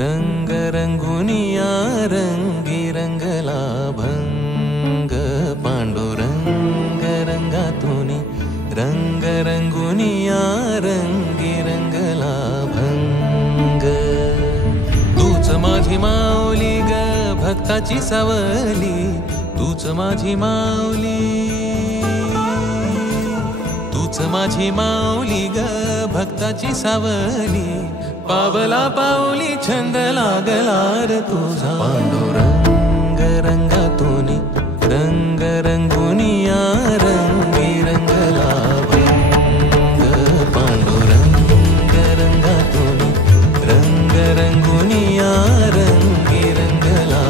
रंग रंगुनिया रंगी रंगला भंग पांडुरंग रंगातूनी रंग रंगुनिया रंगी रंगला भंग तूच माझी माऊली ग भक्ताची सावली तूच माझी माऊली तूच माझी माऊली ग भक्ताची सावली पावला पाऊली छंद लागला रे तुझा पांडुरंग रंगातूनी रंग रंगुनिया रंगी रंगला भंग पांडुरंग रंगातूनी रंग रंगुनिया रंगी रंगला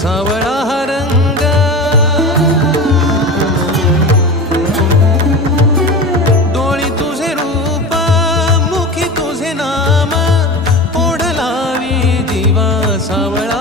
सावळा हा रंग डोळी तुझे रूप मुखी तुझे नाम ओढ लावी जीवा सावळा